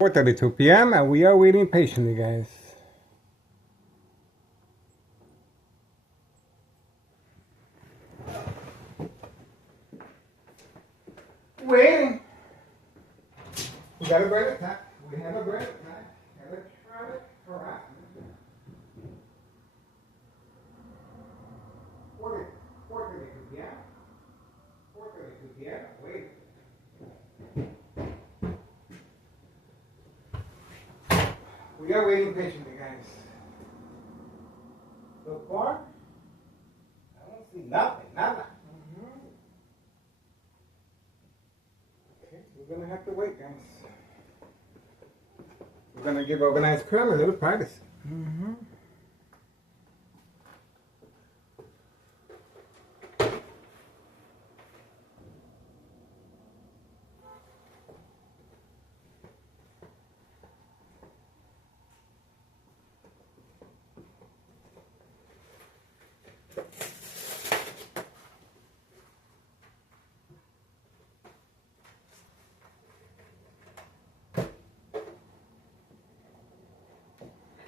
4:32 p.m. and we are waiting patiently, guys. Waiting. We got a bread attack. We have a bread attack. Electronic harassment. 4:32 p.m. 4:32 p.m. Wait. We are waiting patiently, guys. So far, I don't see nothing, nada. Okay, we're gonna have to wait, guys. We're gonna give Organized Crime a little privacy.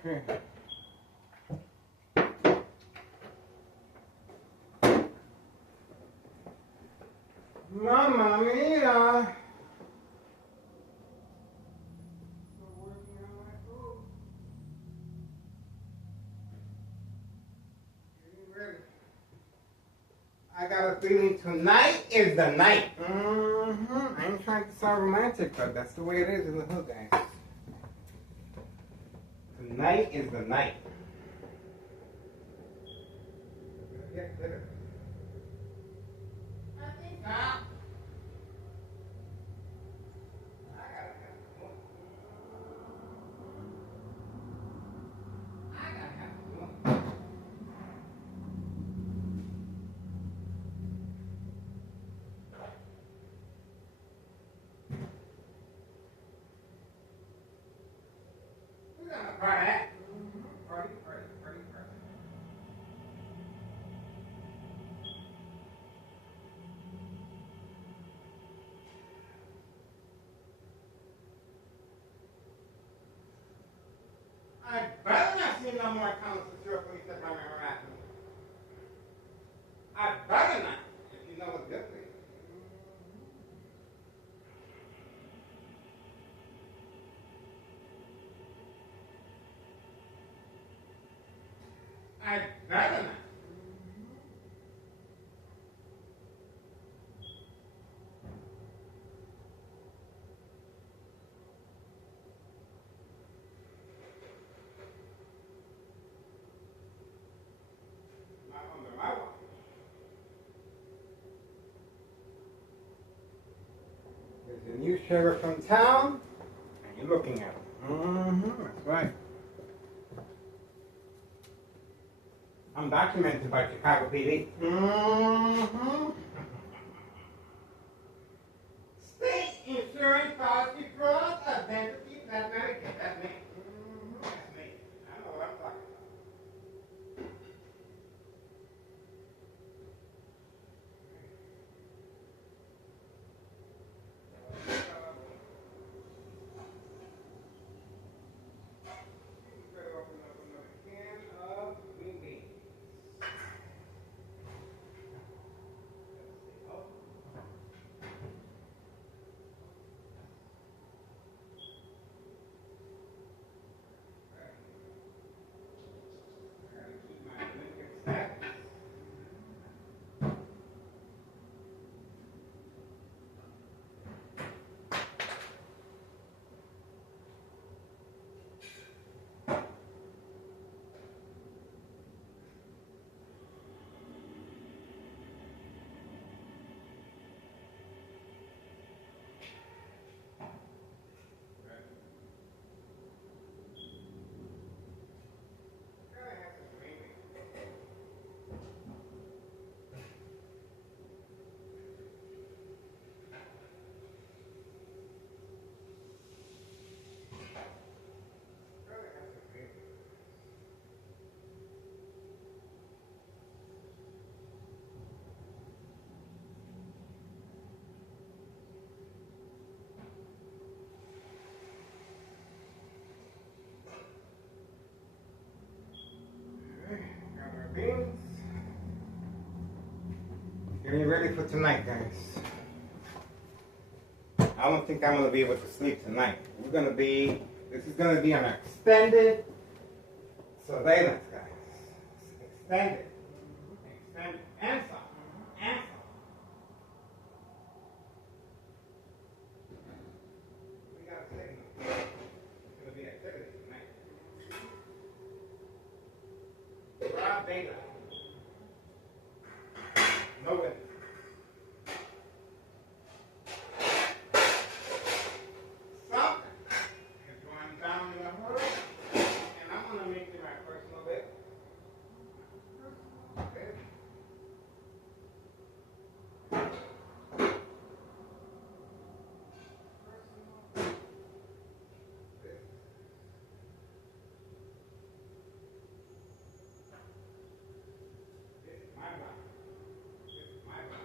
Okay. Mamma mia! I got a feeling tonight is the night. I ain't trying to sound romantic, but that's the way it is in the hood, guys. Tonight is the night. Get better. Stop. Party. I better not see no more accounts of your police at my harassment. I better not, if you know what's good for you. I better not. Not under my watch. There's a new sheriff from town, and you're looking at him. That's right. I'm documented by Chicago PD. State insurance policy fraud, identity, that Medicare, that's me. That's me. I know what I'm talking about. Better open up another can of green beans. beans. Getting ready for tonight, guys. I don't think I'm going to be able to sleep tonight. This is going to be an extended surveillance, guys. Extended. Extended. And some. And some. We got a signal. It's going to be activity tonight. Broad daylight. No way. Something is going down in the hood, and I'm going to make it my personal bit. Okay. This is my life. This is my life. This is my life.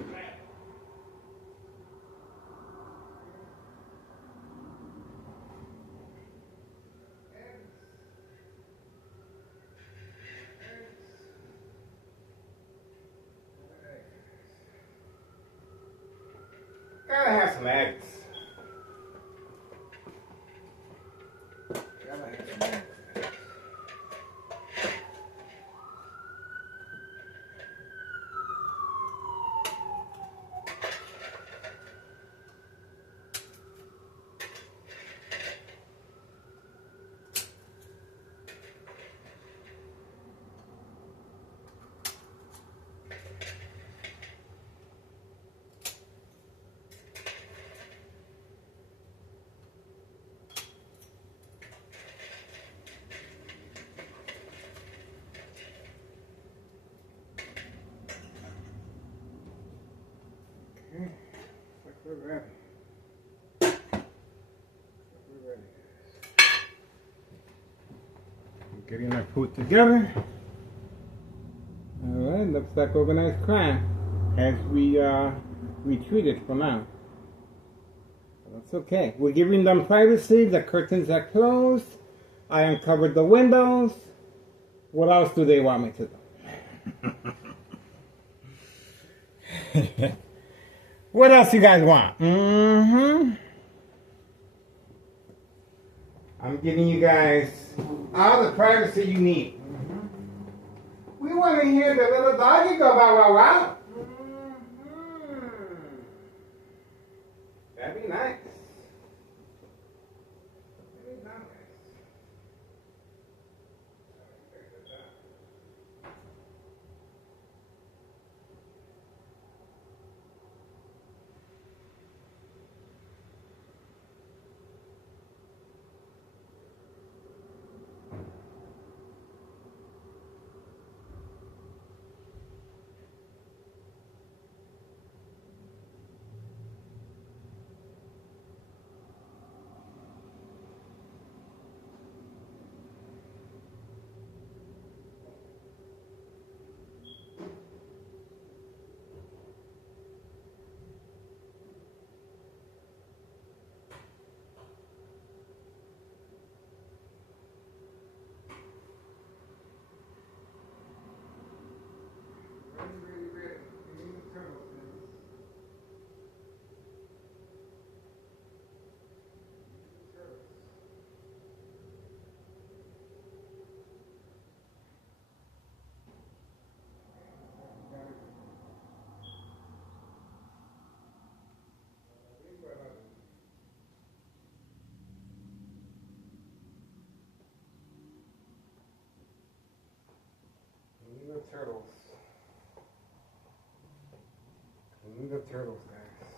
Right? Right. Gotta have some eggs. Gotta have some eggs. Okay. Looks like we're ready. We're ready. Getting our food together. Alright, looks like organized crime as we retreated for now. That's okay. We're giving them privacy. The curtains are closed. I uncovered the windows. What else do they want me to do? What else you guys want? I'm giving you guys all the privacy you need. We want to hear the little doggy go wow wow wow. That'd be nice. That'd be nice. Turtles. We need the turtles, guys.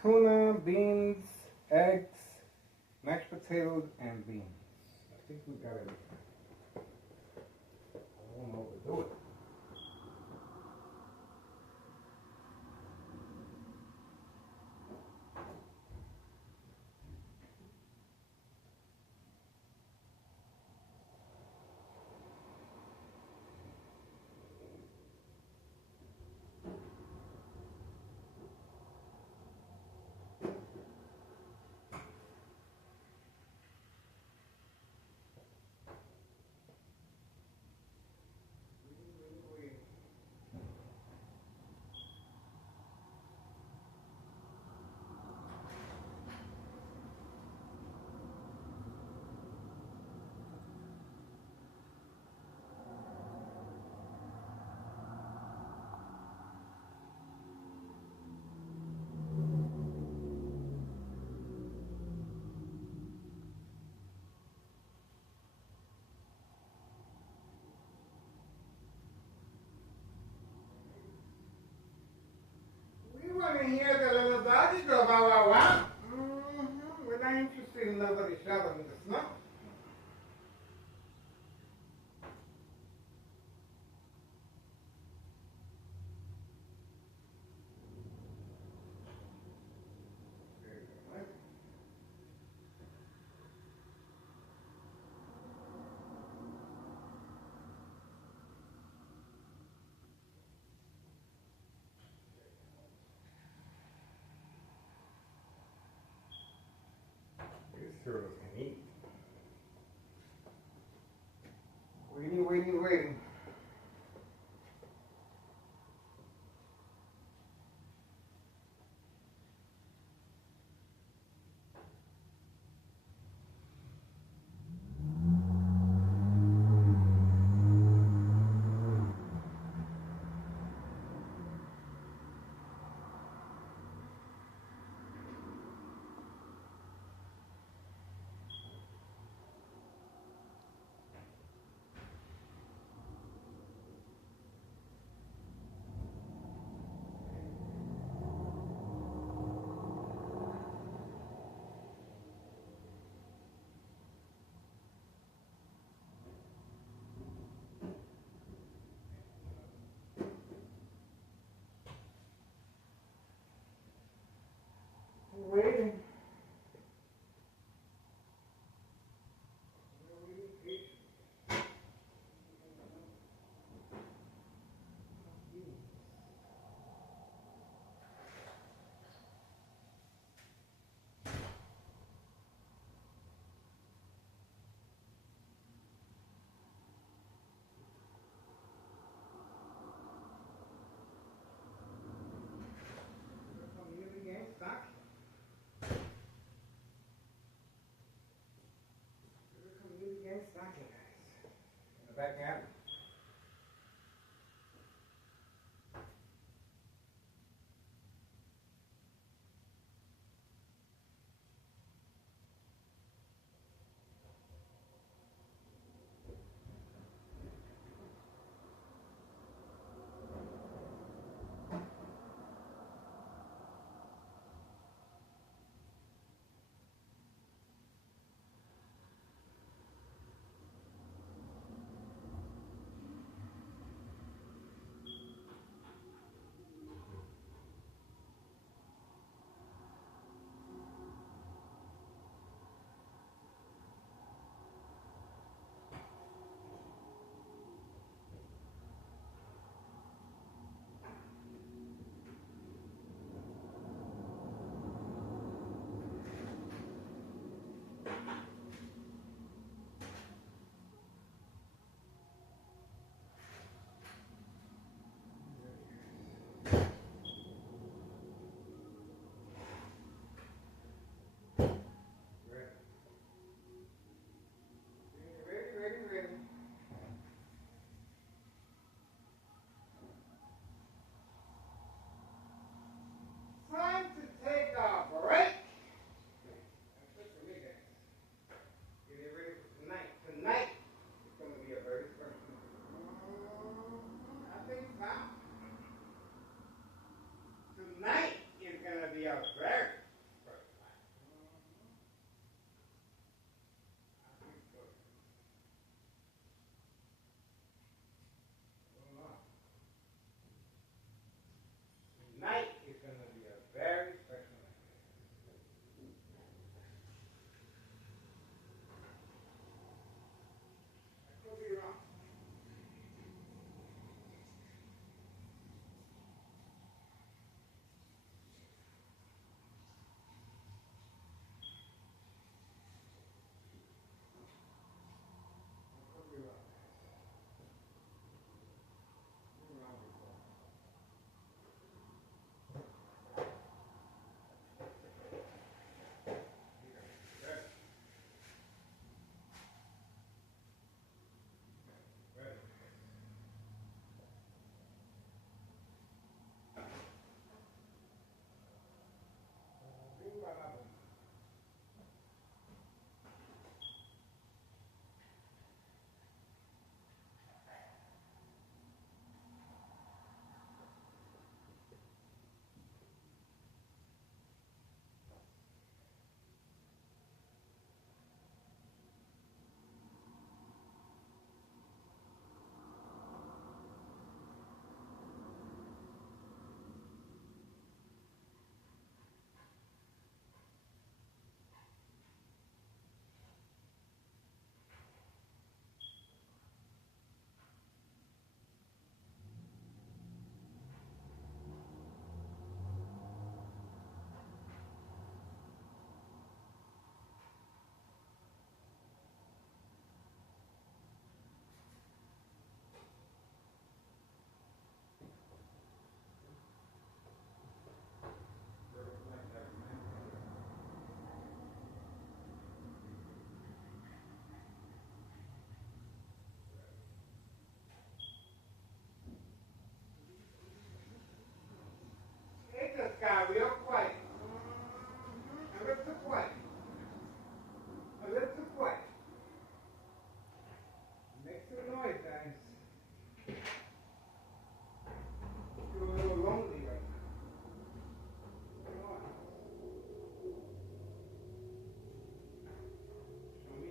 Tuna, beans, eggs, mashed potatoes, and beans. I think we got everything. I don't know what to do it. Ain't nobody shoveling the snow. These turtles can eat. Waiting. Waiting. Back at it.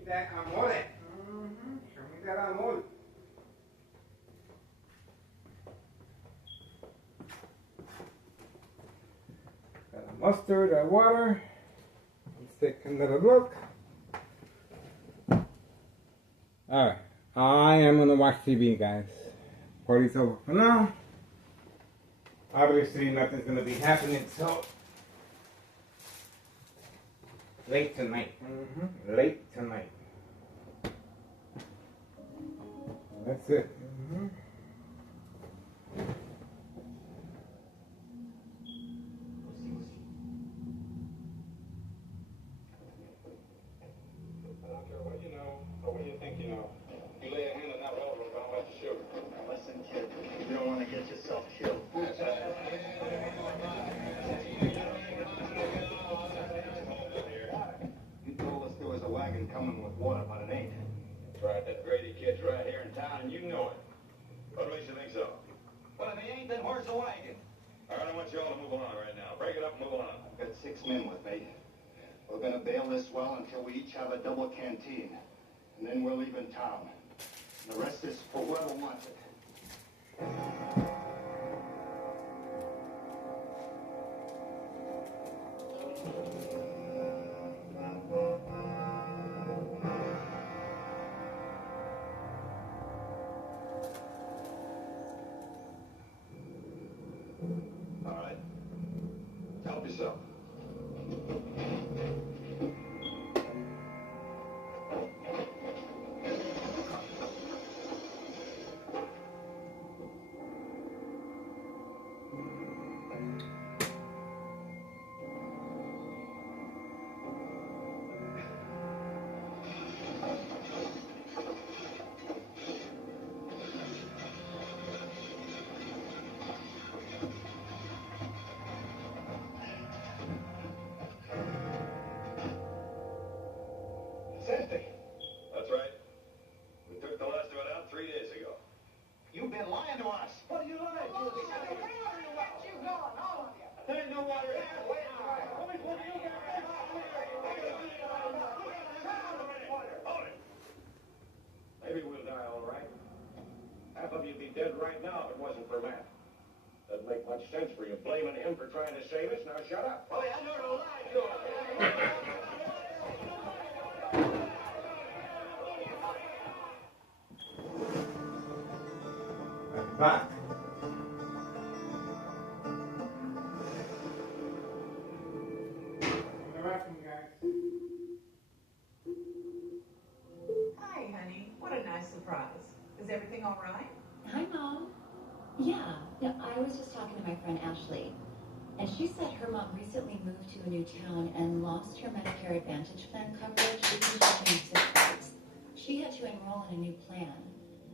that amore. Show me that amore. Got a mustard, a water. Let's take another look. Alright, I am gonna watch TV, guys. Party's over for now. Obviously, nothing's gonna be happening till late tonight. Late tonight. That's it. I don't care what you know or what you think you know. You lay a hand on that revolver, I'm going to shoot. Listen, kid, you don't want to get yourself killed. You told us there was a wagon coming with water, but it ain't. That's right. That Grady kid's right here in town, and you know it. What makes you think so? Well, if he ain't, then where's the wagon? All right, I want you all to move on right now. Break it up and move on. I've got 6 men with me. We're going to bail this well until we each have a double canteen. And then we're leaving town. The rest is for whoever wants it. All right. Help yourself. It's empty. That's right. We took the last of it out 3 days ago. You've been lying to us. What are you lying to? There ain't no water here. Hold it. Maybe we'll die all right. Half of you'd be dead right now if it wasn't for Matt. Doesn't make much sense for you blaming him for trying to save us. Now shut up. Oh, yeah, I never lied to him. I'm back. Welcome, guys. Hi, honey. What a nice surprise. Is everything all right? Hi, Mom. Yeah, I was just talking to my friend Ashley, and she said her mom recently moved to a new town and lost her Medicare Advantage plan coverage because she changed zip codes. She had to enroll in a new plan,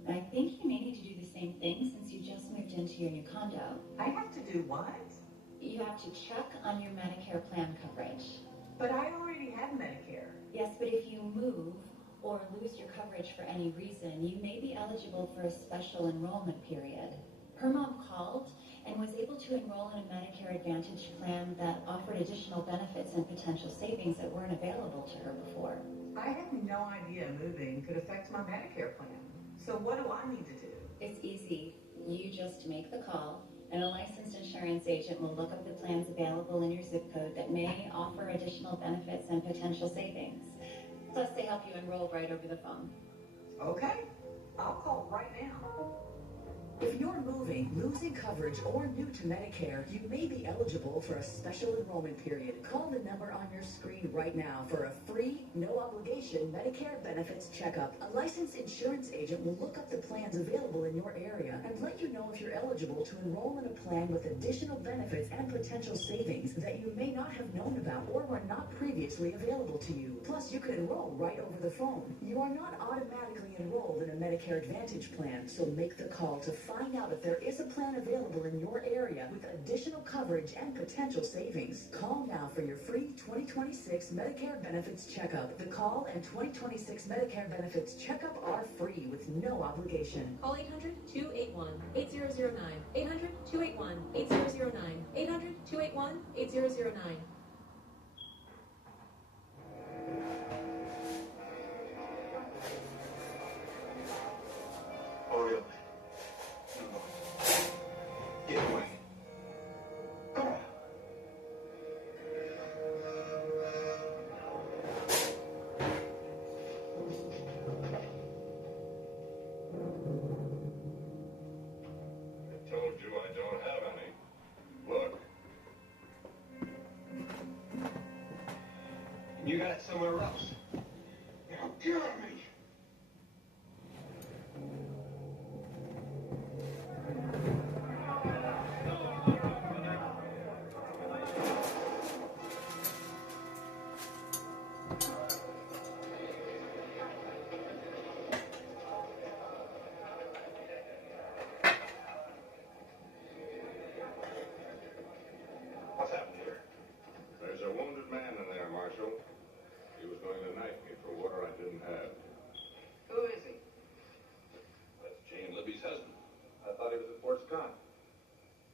and I think you may need to do the same thing since you just moved into your new condo. I have to do what? You have to check on your Medicare plan coverage. But I already have Medicare. Yes, but if you move or lose your coverage for any reason, you may be eligible for a special enrollment period. Her mom called and was able to enroll in a Medicare Advantage plan that offered additional benefits and potential savings that weren't available to her before. I had no idea moving could affect my Medicare plan. So what do I need to do? It's easy. You just make the call, and a licensed insurance agent will look up the plans available in your zip code that may offer additional benefits and potential savings. Plus, they help you enroll right over the phone. Okay. I'll call right now. If you're moving, losing coverage, or new to Medicare, you may be eligible for a special enrollment period. Call the number on your screen right now for a free, no-obligation Medicare benefits checkup. A licensed insurance agent will look up the plans available in your area and let you know if you're eligible to enroll in a plan with additional benefits and potential savings that you may not have known about or were not previously available to you. Plus, you can enroll right over the phone. You are not automatically enrolled in a Medicare Advantage plan, so make the call to find out if there is a plan available in your area with additional coverage and potential savings. Call now for your free 2026 Medicare Benefits Checkup. The call and 2026 Medicare Benefits Checkup are free with no obligation. Call 800-281-8009. 800-281-8009. 800-281-8009. You got it somewhere else. Now get on me! What's happened here? There's a wounded man in there, Marshal. He was going to knife me for water I didn't have. Who is he? That's Jane Libby's husband. I thought he was at Fort Scott.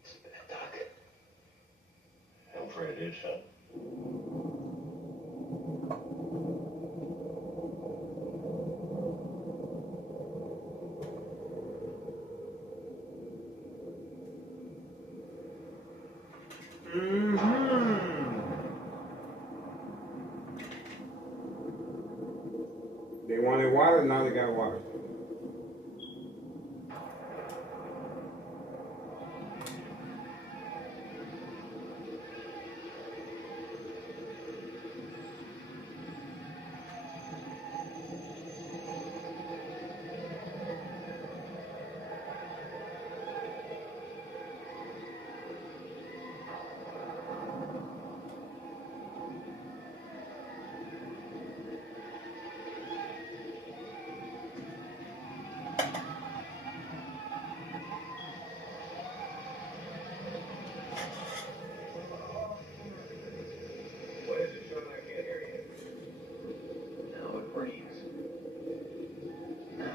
Is it bad, Doc? I'm afraid it is, son. They wanted water, now they got water. What is it, Sean? I can't hear you. Now it breathes. Now.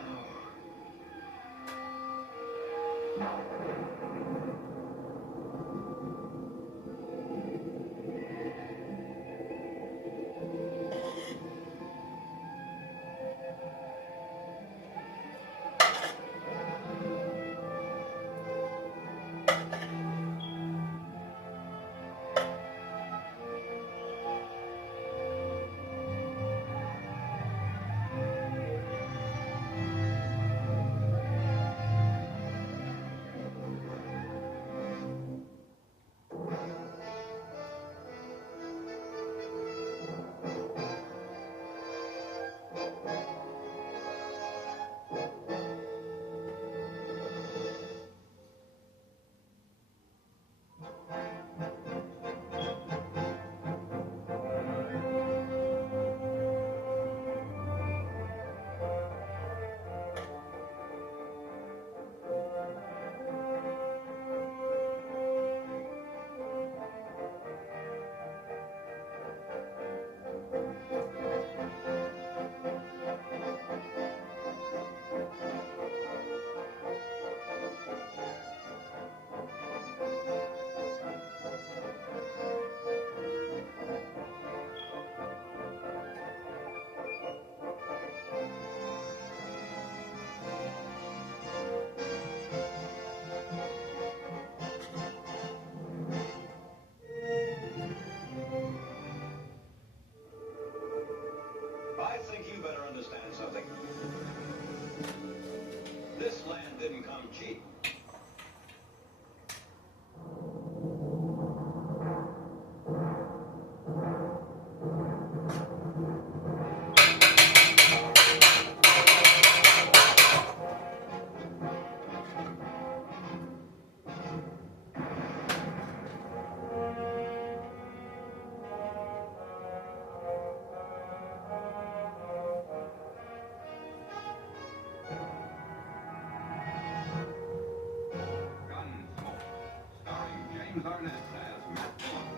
I think you better understand something. This land didn't come cheap. Gunsmoke, starring James Arness as Matt Dillon.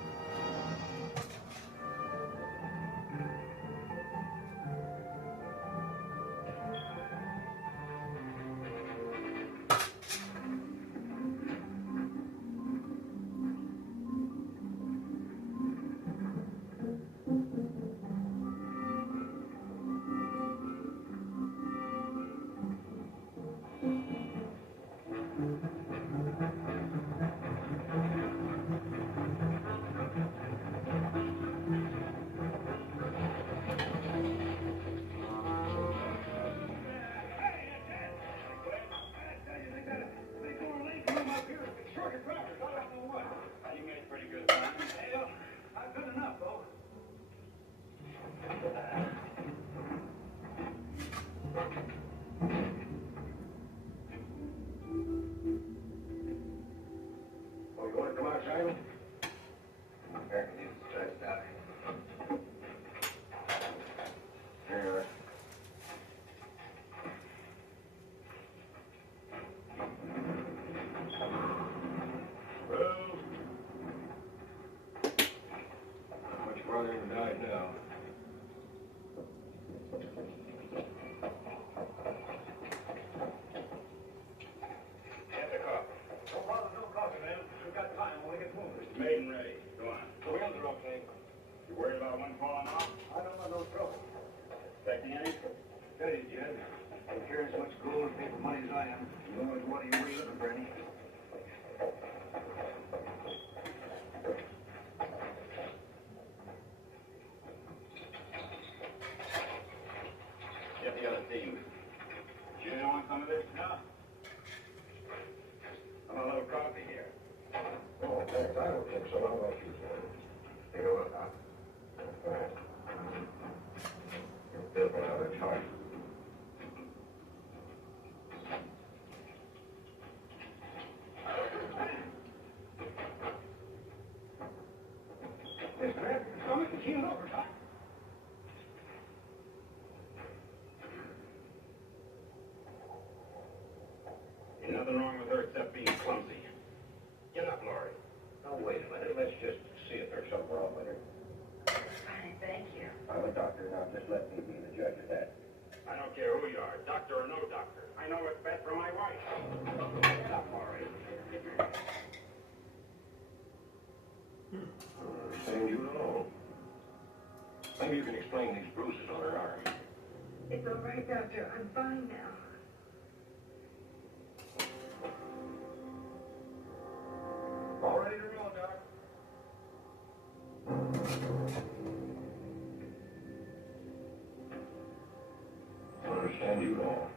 You're carrying as much gold and paper money as I am. You know what are you really looking for, Ernie? Get the other team. You didn't want some of this? No. I'm a little coffee here. Oh, thanks. I don't think so. How about you, sir? Take a look, huh? Thanks. You're built out of choice. Yes, man. Come and keel over, Doc. Ain't nothing wrong with her except being clumsy. Get up, Laurie. Oh, wait a minute. Let's just see if there's something wrong with her. Fine, thank you. I'm a doctor now. Just let me be the judge of that. I don't care who you are, doctor or no doctor. I know what's best for my wife. Get up, Laurie. Saying you know. Maybe you can explain these bruises on her arm. It's all right, Doctor. I'm fine now. All ready to roll, Doc. I understand you all.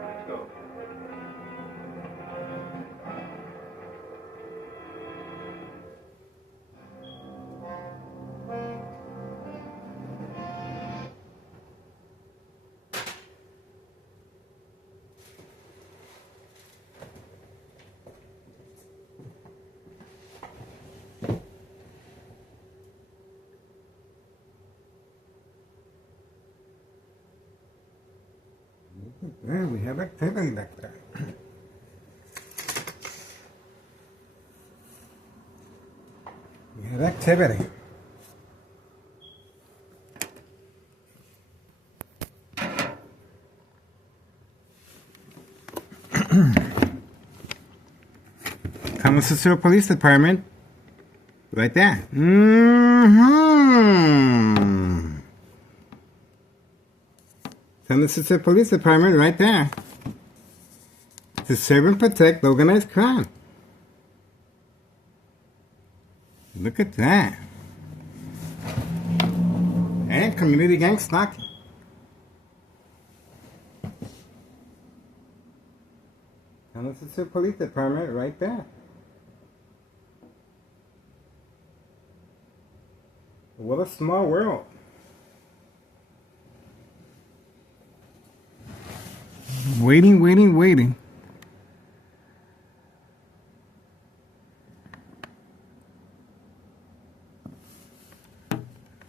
Let's go. Well, we have activity back there. We have activity. Kansas City Police Department. Right there. Kansas City Police Department right there. To serve and protect organized crime. Look at that. And community gang stalking. Kansas City Police Department right there. What a small world. Waiting.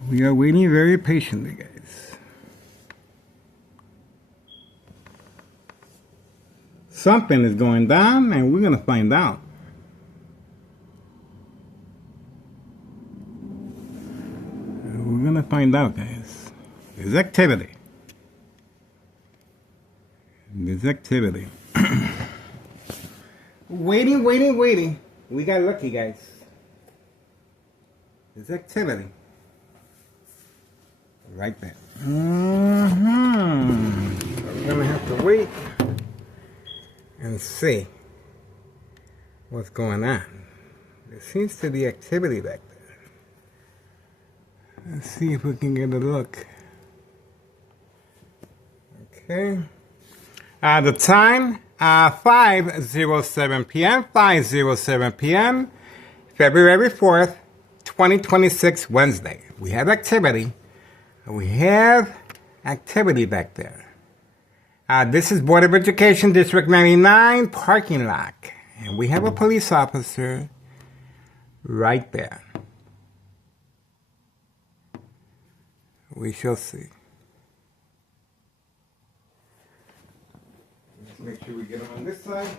We are waiting very patiently, guys. Something is going down, and we're going to find out. We're going to find out, guys. There's activity. There's activity. Waiting. We got lucky, guys. There's activity. Right there. We're gonna have to wait and see what's going on. There seems to be activity back there. Let's see if we can get a look. Okay. The time, 5:07 p.m., 5:07 p.m., February 4th, 2026, Wednesday. We have activity. We have activity back there. This is Board of Education District 99 parking lot. And we have a police officer right there. We shall see. Let's make sure we get them on this side.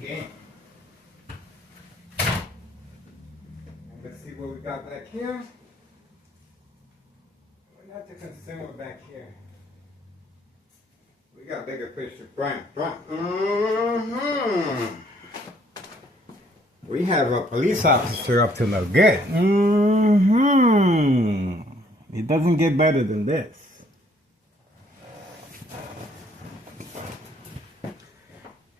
Game. Let's see what we got back here. We're not too concerned with back here. We got bigger fish to fry. We have a police officer up to no good. It doesn't get better than this.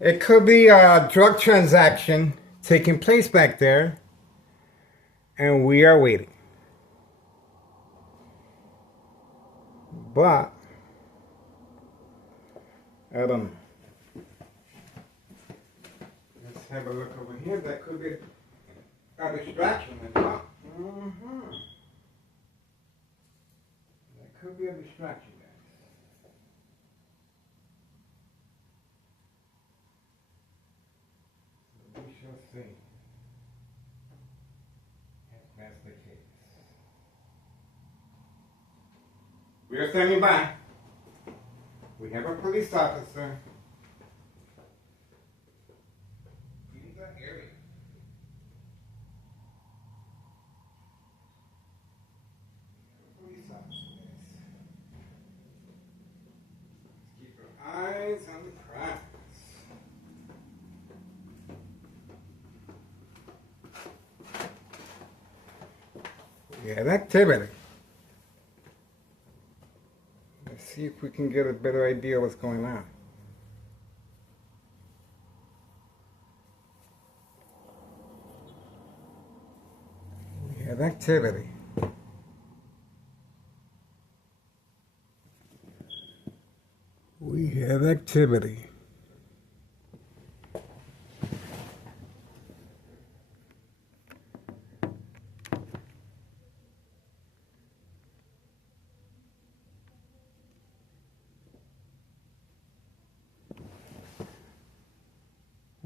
It could be a drug transaction taking place back there, and we are waiting. But, I don't know. Let's have a look over here. That could be a distraction as well. That could be a distraction. See, if that's the case. We are standing by. We have a police officer in the area. Police officer. Keep your eyes on the crowd. Yeah, activity. Let's see if we can get a better idea of what's going on. We have activity. We have activity.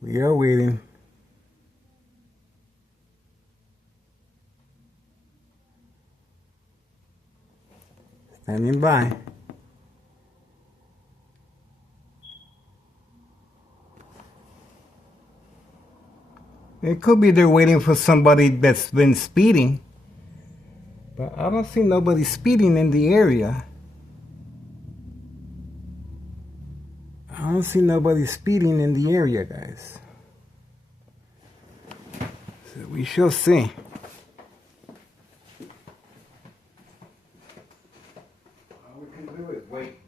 We are waiting. Standing by. It could be they're waiting for somebody that's been speeding, but I don't see nobody speeding in the area. I don't see nobody speeding in the area, guys. So we shall see. All we can do is wait.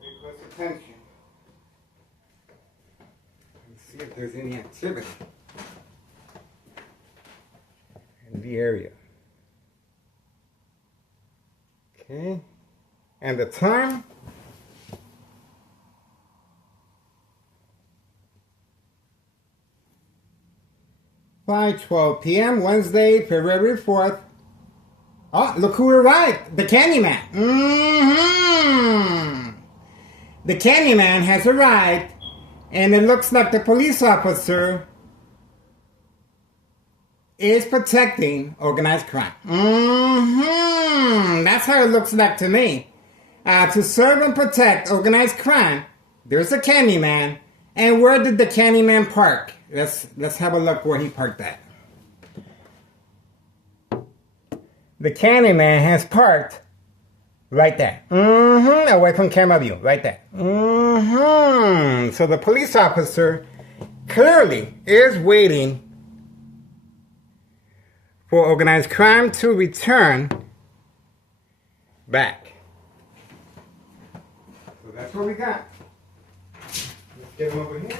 Pay close attention. And see if there's any activity in the area. Okay. And the time 5:12 p.m. Wednesday, February 4th. Oh, look who arrived! The Candyman. The Candyman has arrived, and it looks like the police officer is protecting organized crime. That's how it looks like to me. To serve and protect organized crime, there's a Candyman. And where did the Candyman park? Let's have a look where he parked at. The Candyman has parked right there. Away from camera view, right there. So the police officer clearly is waiting for organized crime to return back. So that's what we got. Let's get him over here.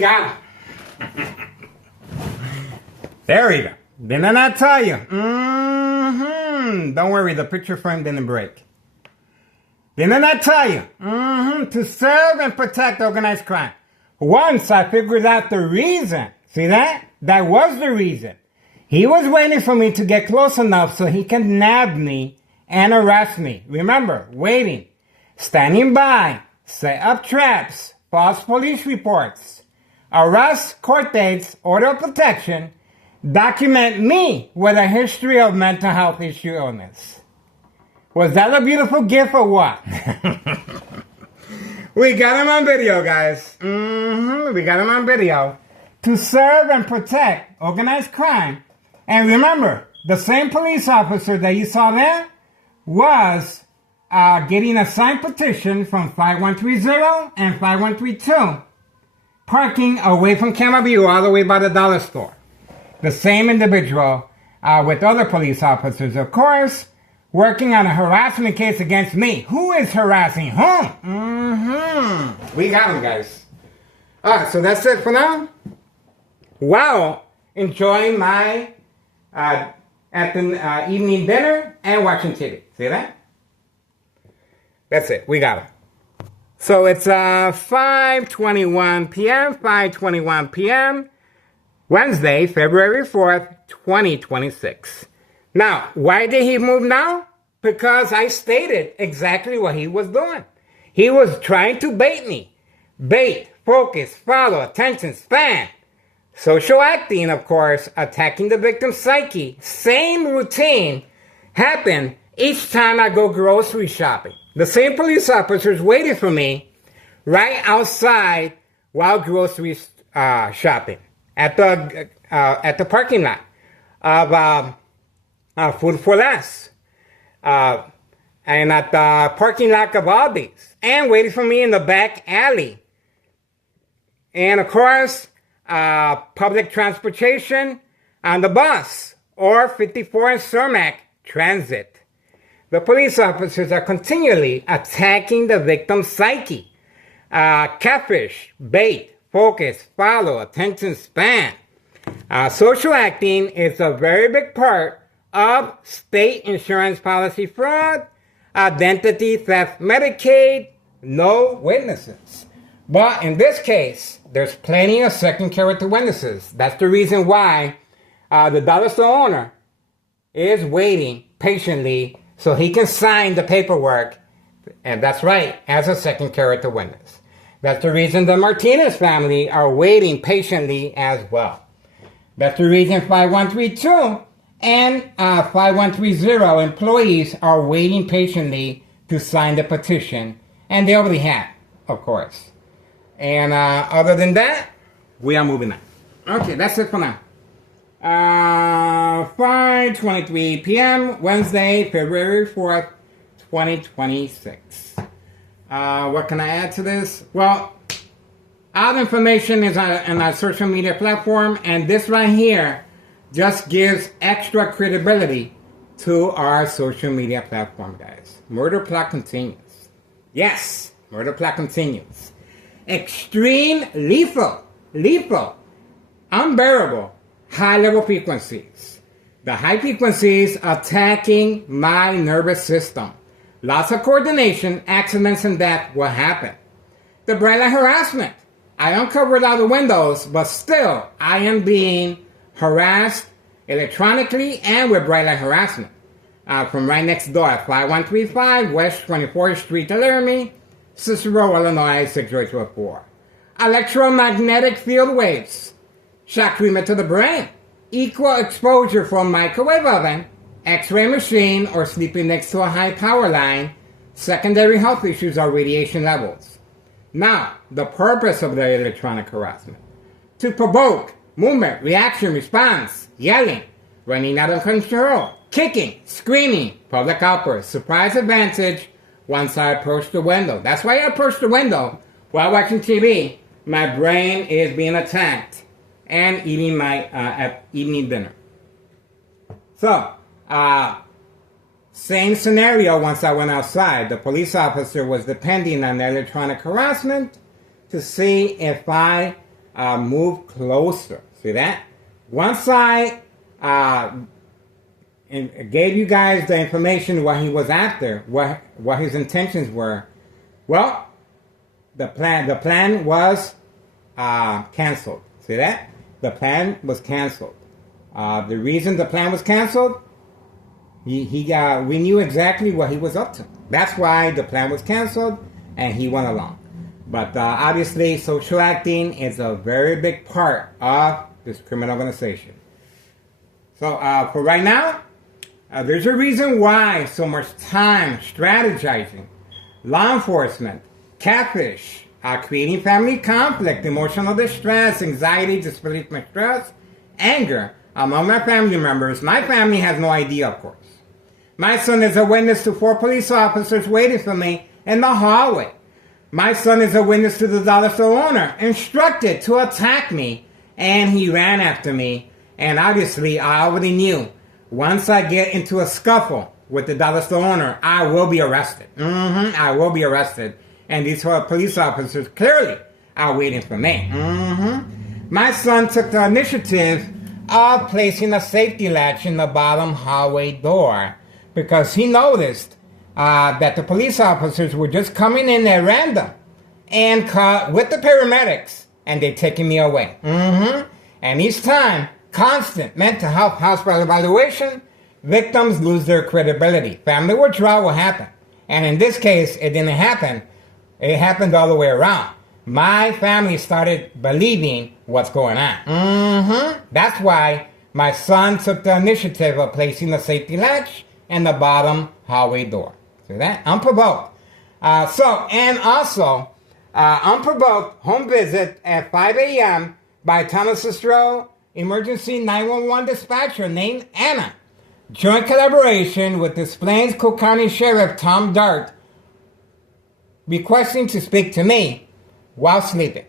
got him. There we go. Didn't I tell you? Don't worry, the picture frame didn't break. Didn't I tell you? To serve and protect organized crime. Once I figured out the reason. See that? That was the reason. He was waiting for me to get close enough so he can nab me and arrest me. Remember, waiting, standing by, set up traps, false police reports, arrest, court dates, order of protection, document me with a history of mental health issue illness. Was that a beautiful gift or what? We got him on video, guys. We got him on video. To serve and protect organized crime. And remember, the same police officer that you saw there was getting a signed petition from 5130 and 5132, parking away from camera view all the way by the dollar store. The same individual with other police officers, of course, working on a harassment case against me. Who is harassing whom? We got him, guys. Alright, so that's it for now. Wow, enjoying my at the evening dinner and watching TV. See that? That's it. We got it. So it's 5:21 p.m. 5:21 p.m. Wednesday, February 4th, 2026. Now, why did he move now? Because I stated exactly what he was doing. He was trying to bait me. Bait, focus, follow, attention span. Social acting, of course, attacking the victim's psyche. Same routine happened each time I go grocery shopping. The same police officers waited for me right outside while grocery shopping at the parking lot of Food for Less and at the parking lot of Aldi's, and waited for me in the back alley. And of course, public transportation on the bus or 54 and Cermak Transit. The police officers are continually attacking the victim's psyche. Catfish, bait, focus, follow, attention span. Social acting is a very big part of state insurance policy fraud, identity theft, Medicaid, no witnesses. But in this case, there's plenty of second character witnesses. That's the reason why the dollar store owner is waiting patiently so he can sign the paperwork. And that's right, as a second character witness. That's the reason the Martinez family are waiting patiently as well. That's the reason 5132 and 5130 employees are waiting patiently to sign the petition. And they already have, of course. And other than that, we are moving on. Okay, that's it for now. 5:23 p.m. Wednesday, February 4th, 2026. What can I add to this? Well, all the information is on our social media platform, and this right here just gives extra credibility to our social media platform, guys. Murder plot continues. Yes, murder plot continues. Extreme, lethal, unbearable, high-level frequencies. The high frequencies attacking my nervous system. Loss of coordination, accidents, and death will happen. The bright light harassment. I uncovered all the windows, but still, I am being harassed electronically and with bright light harassment. From right next door at 5135 West 24th Street, Laramie, Cicero, Illinois, 60804. Electromagnetic field waves. Shock treatment to the brain. Equal exposure from microwave oven, X-ray machine, or sleeping next to a high power line. Secondary health issues are radiation levels. Now, the purpose of the electronic harassment. To provoke movement, reaction, response, yelling, running out of control, kicking, screaming, public outbursts, surprise advantage once I approach the window. That's why I approach the window while watching TV. My brain is being attacked and eating my evening dinner. So, same scenario once I went outside. The police officer was depending on the electronic harassment to see if I move closer. See that? Once I gave you guys the information what he was after, what his intentions were, well, the plan was canceled. See that? The plan was canceled. The reason the plan was canceled, we knew exactly what he was up to. That's why the plan was canceled, and he went along. But obviously, social acting is a very big part of this criminal organization. So for right now, there's a reason why so much time strategizing, law enforcement, catfish, creating family conflict, emotional distress, anxiety, disbelief, stress, anger among my family members. My family has no idea, of course. My son is a witness to 4 police officers waiting for me in the hallway. My son is a witness to the dollar store owner instructed to attack me, and he ran after me. And obviously, I already knew once I get into a scuffle with the dollar store owner, I will be arrested. I will be arrested. And these 4 police officers clearly are waiting for me. My son took the initiative of placing a safety latch in the bottom hallway door because he noticed that the police officers were just coming in at random and with the paramedics, and they're taking me away. And each time, constant mental health hospital evaluation, victims lose their credibility. Family withdrawal will happen. And in this case, it didn't happen. It happened all the way around. My family started believing what's going on. That's why my son took the initiative of placing the safety latch in the bottom hallway door. See that? Unprovoked. Unprovoked home visit at 5 a.m. by Thomas Cestro Emergency 911 dispatcher named Anna. Joint collaboration with Des Plaines Cook County Sheriff Tom Dart, requesting to speak to me while sleeping.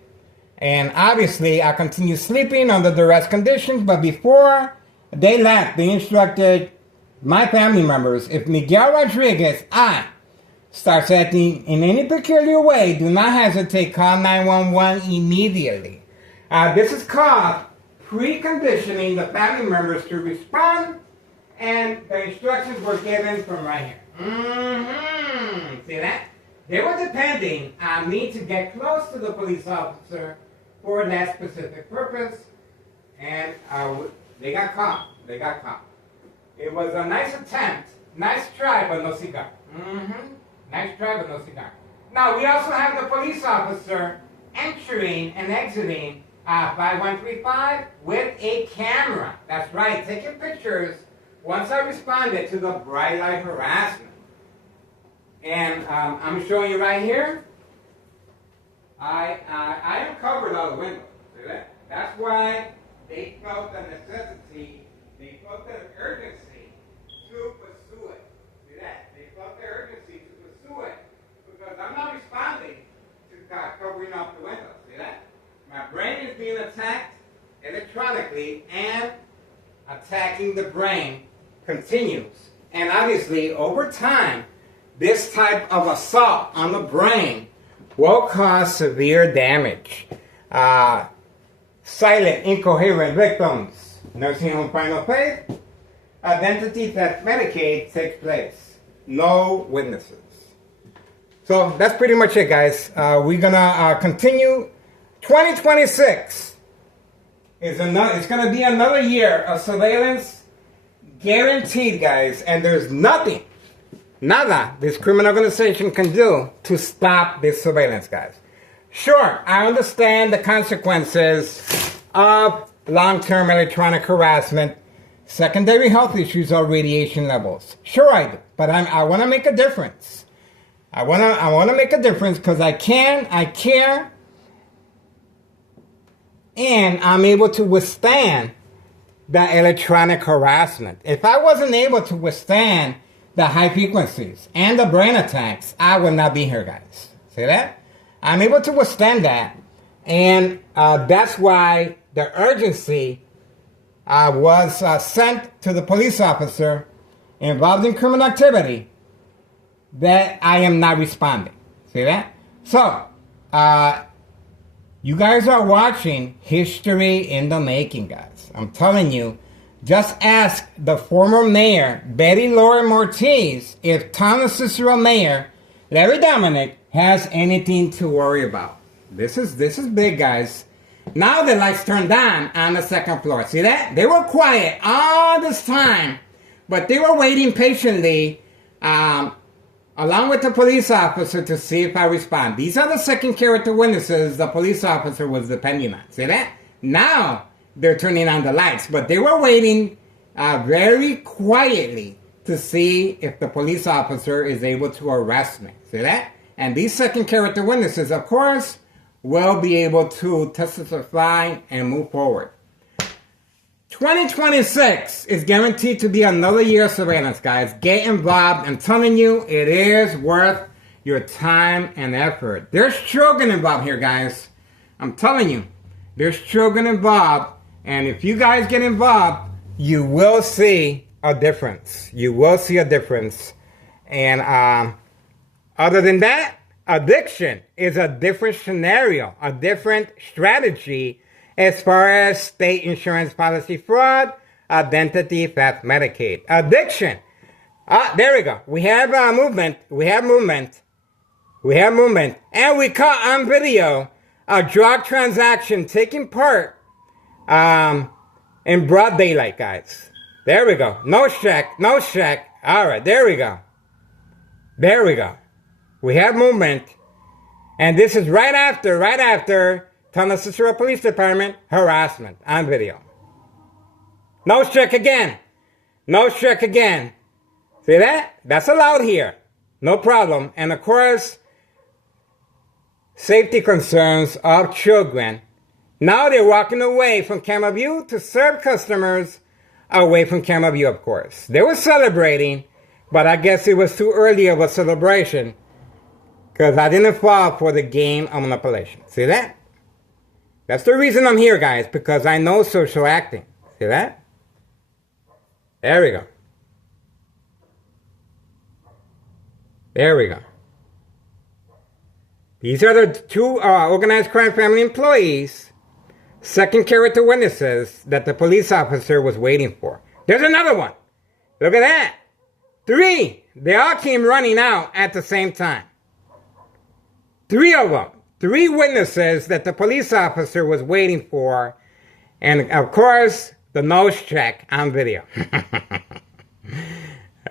And obviously, I continued sleeping under duress conditions, but before they left, they instructed my family members, if Miguel Rodriguez, starts acting in any peculiar way, do not hesitate, call 911 immediately. This is called preconditioning the family members to respond, and the instructions were given from right here. See that? They were depending on me to get close to the police officer for that specific purpose, and they got caught. They got caught. It was a nice attempt, nice try, but no cigar. Nice try, but no cigar. Now, we also have the police officer entering and exiting 5135 with a camera. That's right, taking pictures once I responded to the bright light harassment. And I'm showing you right here, I uncovered all the windows. See that? That's why they felt the necessity, they felt the urgency to pursue it. See that? They felt the urgency to pursue it because I'm not responding to covering up the windows. See that? My brain is being attacked electronically, and attacking the brain continues. And obviously, over time, this type of assault on the brain will cause severe damage. Silent, incoherent victims, nursing home final faith, identity theft Medicaid takes place. No witnesses. So that's pretty much it, guys. We're gonna continue. 2026 it's gonna be another year of surveillance, guaranteed, guys. And there's nothing, nada, this criminal organization can do to stop this surveillance, guys. Sure, I understand the consequences of long-term electronic harassment, secondary health issues, or radiation levels. Sure, I do, but I want to make a difference. I want to make a difference because I care, and I'm able to withstand the electronic harassment. If I wasn't able to withstand the high frequencies and the brain attacks, I would not be here, guys. See that? I'm able to withstand that, and that's why the urgency was sent to the police officer involved in criminal activity that I am not responding. See that? So, You guys are watching history in the making, guys. I'm telling you, just ask the former mayor, Betty Lauren Ortiz, if Town of Cicero Mayor Larry Dominic has anything to worry about. This is big, guys. Now the lights turned on the second floor. See that? They were quiet all this time, but they were waiting patiently along with the police officer to see if I respond. These are the second character witnesses the police officer was depending on. See that? Now they're turning on the lights, but they were waiting very quietly to see if the police officer is able to arrest me. See that? And these second character witnesses, of course, will be able to testify and move forward. 2026 is guaranteed to be another year of surveillance, guys. Get involved. I'm telling you, it is worth your time and effort. There's children involved here, guys. I'm telling you, there's children involved. And if you guys get involved, you will see a difference. You will see a difference. And other than that, addiction is a different scenario, a different strategy as far as state insurance policy fraud, identity theft, Medicaid. Addiction. There we go. We have movement. We have movement. We have movement. And we caught on video a drug transaction taking part in broad daylight, guys. There we go. No check. No check. All right. There we go. There we go. We have movement. And this is right after Town of Cicero Police Department harassment on video. No check again. No check again. See that? That's allowed here. No problem. And of course, safety concerns of children. Now they're walking away from camera view to serve customers away from camera view, of course. They were celebrating, but I guess it was too early of a celebration because I didn't fall for the game of manipulation. See that? That's the reason I'm here, guys, because I know social acting. See that? There we go. There we go. These are the two organized crime family employees, second character witnesses that the police officer was waiting for. There's another one. Look at that. 3. They all came running out at the same time. 3 of them. 3 witnesses that the police officer was waiting for. And of course, the nose check on video.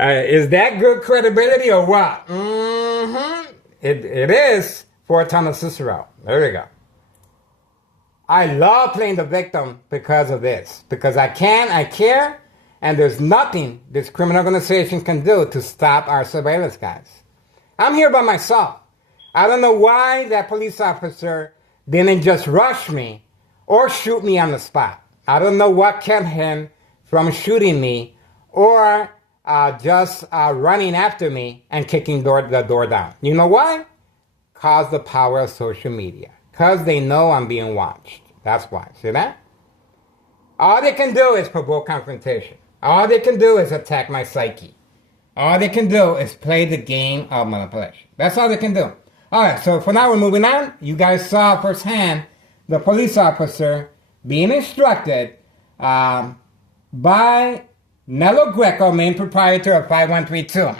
Is that good credibility or what? Mm-hmm. It is for Town of Cicero. There we go. I love playing the victim because of this. Because I care, and there's nothing this criminal organization can do to stop our surveillance, guys. I'm here by myself. I don't know why that police officer didn't just rush me or shoot me on the spot. I don't know what kept him from shooting me or just running after me and kicking the door down. You know why? Because the power of social media. Because they know I'm being watched. That's why. See that? All they can do is provoke confrontation. All they can do is attack my psyche. All they can do is play the game of manipulation. That's all they can do. Alright, so for now we're moving on. You guys saw firsthand the police officer being instructed by Nello Greco, main proprietor of 5132.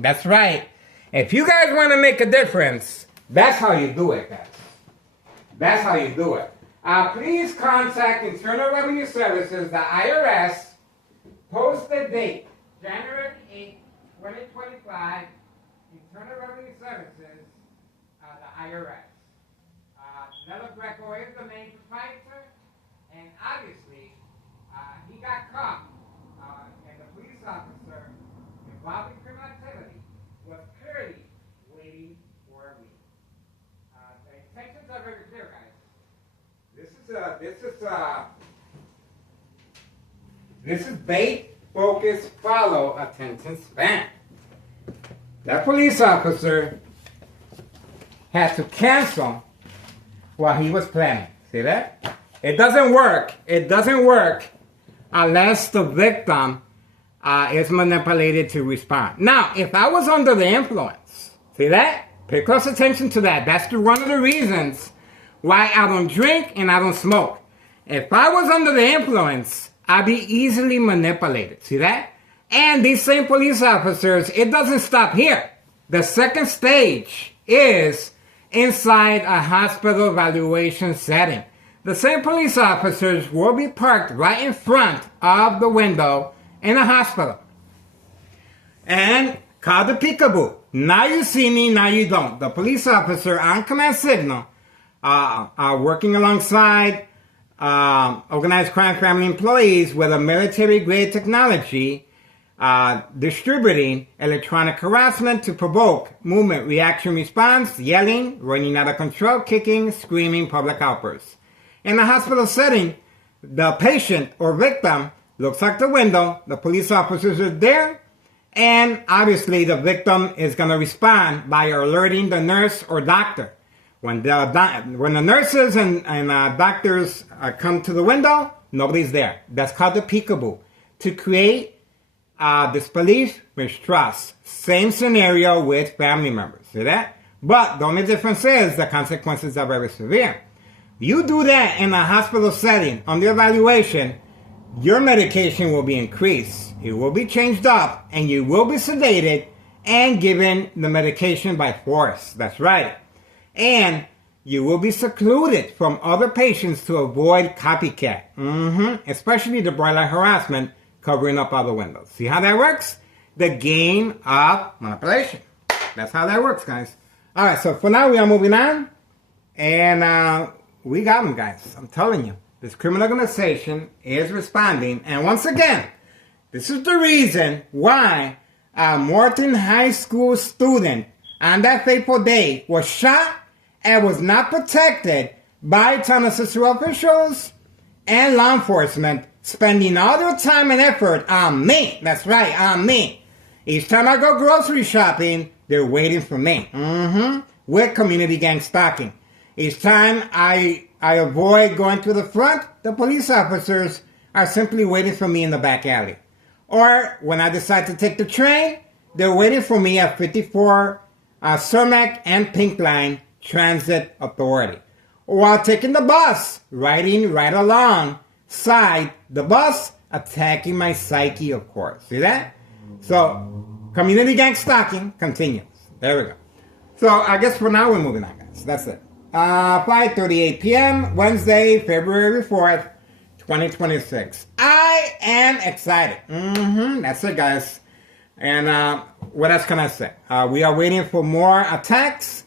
That's right. If you guys want to make a difference, that's how you do it, guys. That's how you do it. Please contact Internal Revenue Services, the IRS, posted date, January 8, 2025, Internal Revenue Services, the IRS. Nello Greco is the main proprietor, and obviously, he got caught, and the police officer involved in criminal activity was clearly waiting for me. The intentions are very clear, guys. This is bait, focus, follow, attention span. That police officer had to cancel what he was planning. See that? It doesn't work. It doesn't work unless the victim is manipulated to respond. Now, if I was under the influence, see that? Pay close attention to that. That's one of the reasons why I don't drink and I don't smoke. If I was under the influence, I'd be easily manipulated. See that? And these same police officers, it doesn't stop here. The second stage is inside a hospital evaluation setting. The same police officers will be parked right in front of the window in a hospital. And call the peekaboo. Now you see me, now you don't. The police officer on command signal are working alongside organized crime family employees with a military-grade technology distributing electronic harassment to provoke movement, reaction, response, yelling, running out of control, kicking, screaming, public outbursts. In a hospital setting, the patient or victim looks out the window, the police officers are there, and obviously the victim is going to respond by alerting the nurse or doctor. When the nurses and doctors come to the window, nobody's there. That's called the peekaboo. To create disbelief, mistrust. Same scenario with family members. See that? But the only difference is the consequences are very severe. You do that in a hospital setting, on the evaluation, your medication will be increased. It will be changed up, and you will be sedated and given the medication by force. That's right. And you will be secluded from other patients to avoid copycat. Especially the bright light harassment covering up other windows. See how that works? The game of manipulation. That's how that works, guys. All right, so for now we are moving on. And we got them, guys. I'm telling you. This criminal organization is responding. And once again, this is the reason why a Morton High School student on that fateful day was shot and was not protected by Town Cicero officials and law enforcement, spending all their time and effort on me. That's right, on me. Each time I go grocery shopping, they're waiting for me. With community gang stalking. Each time I avoid going to the front, the police officers are simply waiting for me in the back alley. Or when I decide to take the train, they're waiting for me at 54 Cermak and Pink Line Transit Authority. While taking the bus, riding right alongside the bus, attacking my psyche, of course. See that? So, community gang stalking continues. There we go. So, I guess for now we're moving on, guys. That's it. 5:38 p.m. Wednesday, February 4th, 2026. I am excited. That's it, guys. And what else can I say? We are waiting for more attacks.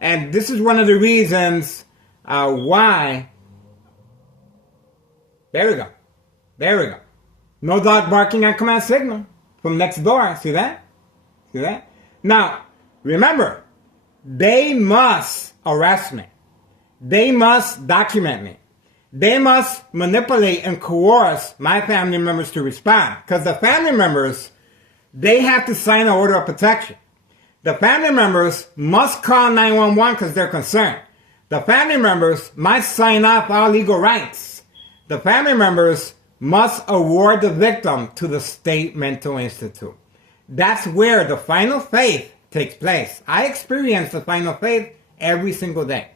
And this is one of the reasons why. There we go. There we go. No dog barking on command signal from next door. See that? See that? Now, remember, they must arrest me. They must document me. They must manipulate and coerce my family members to respond. Because the family members, they have to sign an order of protection. The family members must call 911 because they're concerned. The family members must sign off all legal rights. The family members must award the victim to the State Mental Institute. That's where the final faith takes place. I experience the final faith every single day.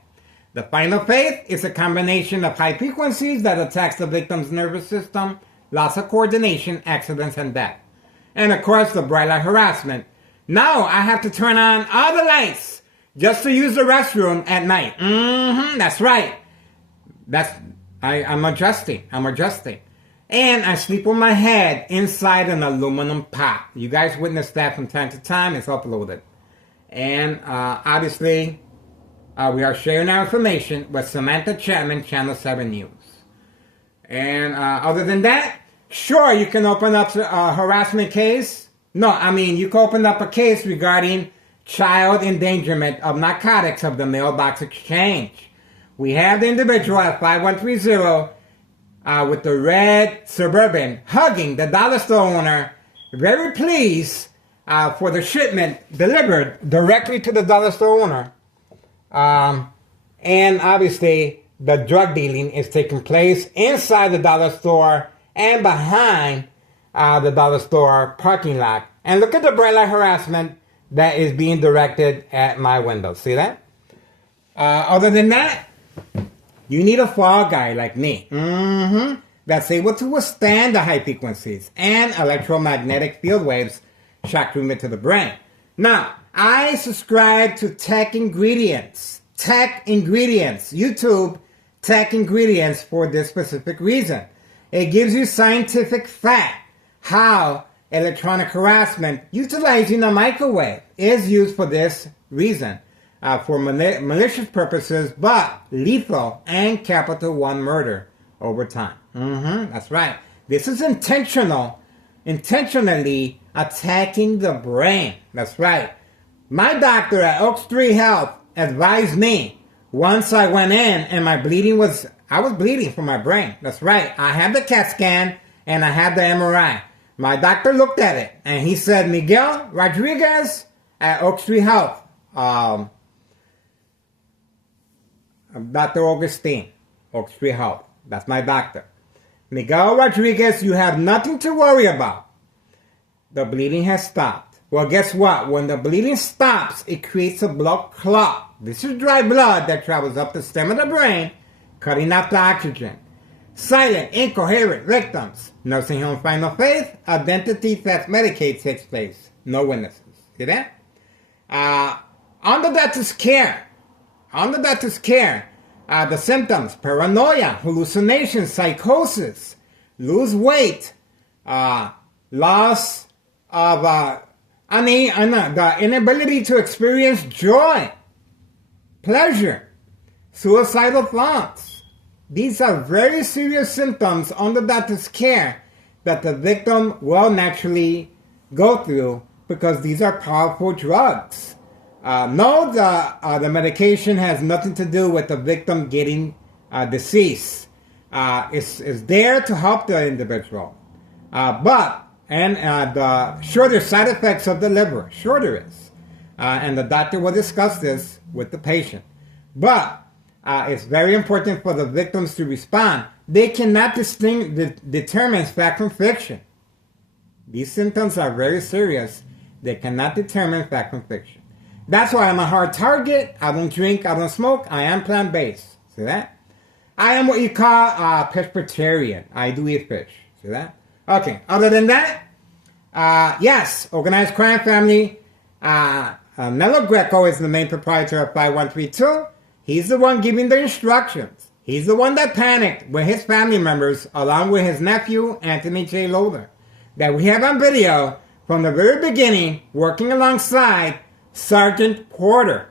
The final faith is a combination of high frequencies that attacks the victim's nervous system, loss of coordination, accidents, and death. And of course, the bright light harassment. Now I have to turn on all the lights just to use the restroom at night. That's right. I'm adjusting. And I sleep with my head inside an aluminum pot. You guys witness that from time to time. It's uploaded. And obviously, we are sharing our information with Samantha Chapman, Channel 7 News. And other than that, sure, you can open up a harassment case. No, I mean, you can open up a case regarding child endangerment of narcotics of the mailbox exchange. We have the individual at 5130 with the red Suburban hugging the dollar store owner, very pleased for the shipment delivered directly to the dollar store owner. And obviously, the drug dealing is taking place inside the dollar store and behind the dollar store parking lot. And look at the bright light harassment that is being directed at my window. See that? Other than that, you need a fall guy like me. That's able to withstand the high frequencies and electromagnetic field waves shock treatment to the brain. Now, I subscribe to Tech Ingredients. YouTube Tech Ingredients for this specific reason. It gives you scientific fact how electronic harassment utilizing a microwave is used for this reason, for malicious purposes, but lethal and capital 1 murder over time. That's right. This is intentionally attacking the brain. That's right. My doctor at Oak Street Health advised me once I went in and I was bleeding from my brain. That's right. I had the CAT scan and I had the MRI. My doctor looked at it and he said, Miguel Rodriguez at Oak Street Health. Dr. Augustine, Oak Street Health. That's my doctor. Miguel Rodriguez, you have nothing to worry about. The bleeding has stopped. Well, guess what? When the bleeding stops, it creates a blood clot. This is dry blood that travels up the stem of the brain, cutting out the oxygen. Silent, incoherent victims. Nursing home final phase, identity theft Medicaid takes place. No witnesses. See that? On the doctor's care, the symptoms: paranoia, hallucinations, psychosis, lose weight, loss of the inability to experience joy, pleasure, suicidal thoughts. These are very serious symptoms under doctor's care that the victim will naturally go through because these are powerful drugs. No, the medication has nothing to do with the victim getting deceased. It's there to help the individual. The shorter side effects of the liver, and the doctor will discuss this with the patient. But it's very important for the victims to respond. They cannot determine fact from fiction. These symptoms are very serious. They cannot determine fact from fiction. That's why I'm a hard target. I don't drink, I don't smoke. I am plant-based. See that? I am what you call a pescatarian. I do eat fish. See that? Okay. Other than that, yes, organized crime family. Nello Greco is the main proprietor of 5132. He's the one giving the instructions. He's the one that panicked with his family members, along with his nephew, Anthony J. Loader, that we have on video from the very beginning, working alongside Sergeant Porter,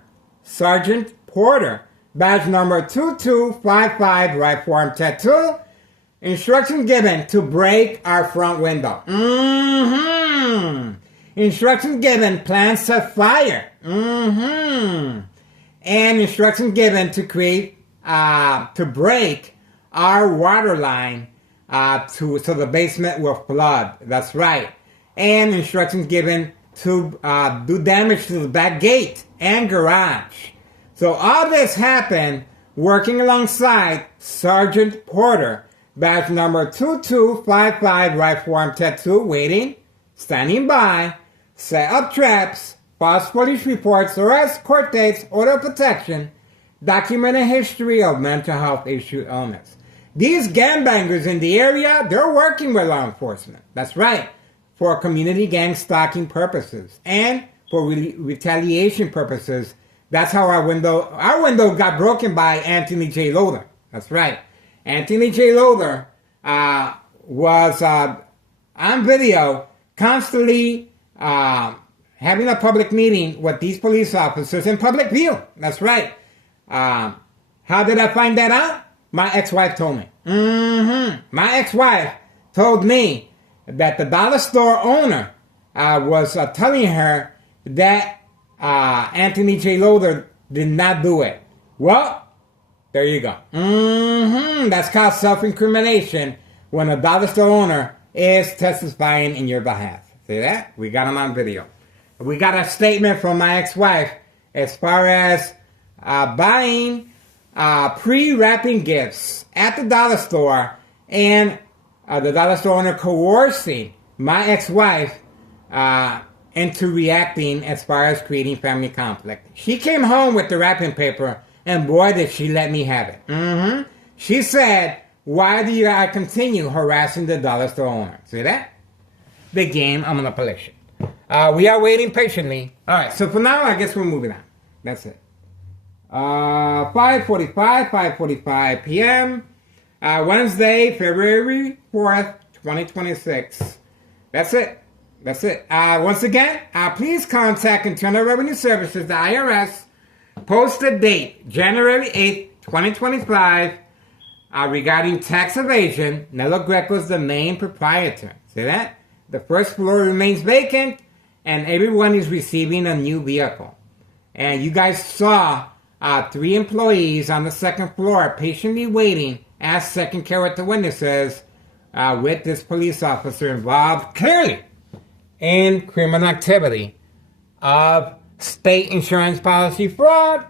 badge number 2255, right forearm tattoo. Instructions given to break our front window. Instructions given, plans set fire. And instructions given to create, to break our water line so the basement will flood. That's right. And instructions given to do damage to the back gate and garage. So all this happened working alongside Sergeant Porter, badge number 2255, right forearm tattoo, waiting, standing by, set up traps, false police reports, arrests, court dates, order of protection, documented history of mental health issue illness. These gangbangers in the area, they're working with law enforcement. That's right. For community gang stalking purposes and for retaliation purposes. That's how our window got broken by Anthony J. Loader. That's right. Anthony J. Loader was on video constantly having a public meeting with these police officers in public view. That's right. How did I find that out? My ex-wife told me. My ex-wife told me that the dollar store owner was telling her that Anthony J. Loader did not do it. Well, there you go. That's called self-incrimination when a dollar store owner is testifying in your behalf. See that? We got him on video. We got a statement from my ex-wife as far as buying pre-wrapping gifts at the dollar store and the dollar store owner coercing my ex-wife into reacting as far as creating family conflict. She came home with the wrapping paper, and boy, did she let me have it. She said, why do I continue harassing the dollar store owner? See that? The game of manipulation. We are waiting patiently. All right, so for now, I guess we're moving on. That's it. 5:45 p.m. Wednesday, February 4th, 2026. That's it. That's it. Once again, please contact Internal Revenue Services, the IRS. Post the date, January 8th, 2025, regarding tax evasion. Nello Greco is the main proprietor. See that? The first floor remains vacant, and everyone is receiving a new vehicle. And you guys saw 3 employees on the second floor patiently waiting as second character witnesses with this police officer involved clearly in criminal activity of state insurance policy fraud,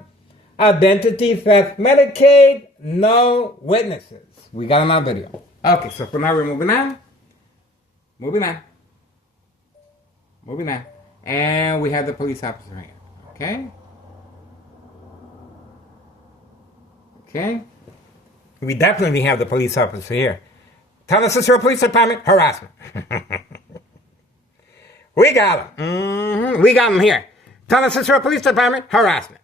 identity theft, Medicaid, no witnesses. We got them on video. Okay, so for now we're moving on. Moving on. And we have the police officer here. Okay. We definitely have the police officer here. Town Cicero Police Department, harassment. We got him. We got him here. Town Cicero Police Department, harassment.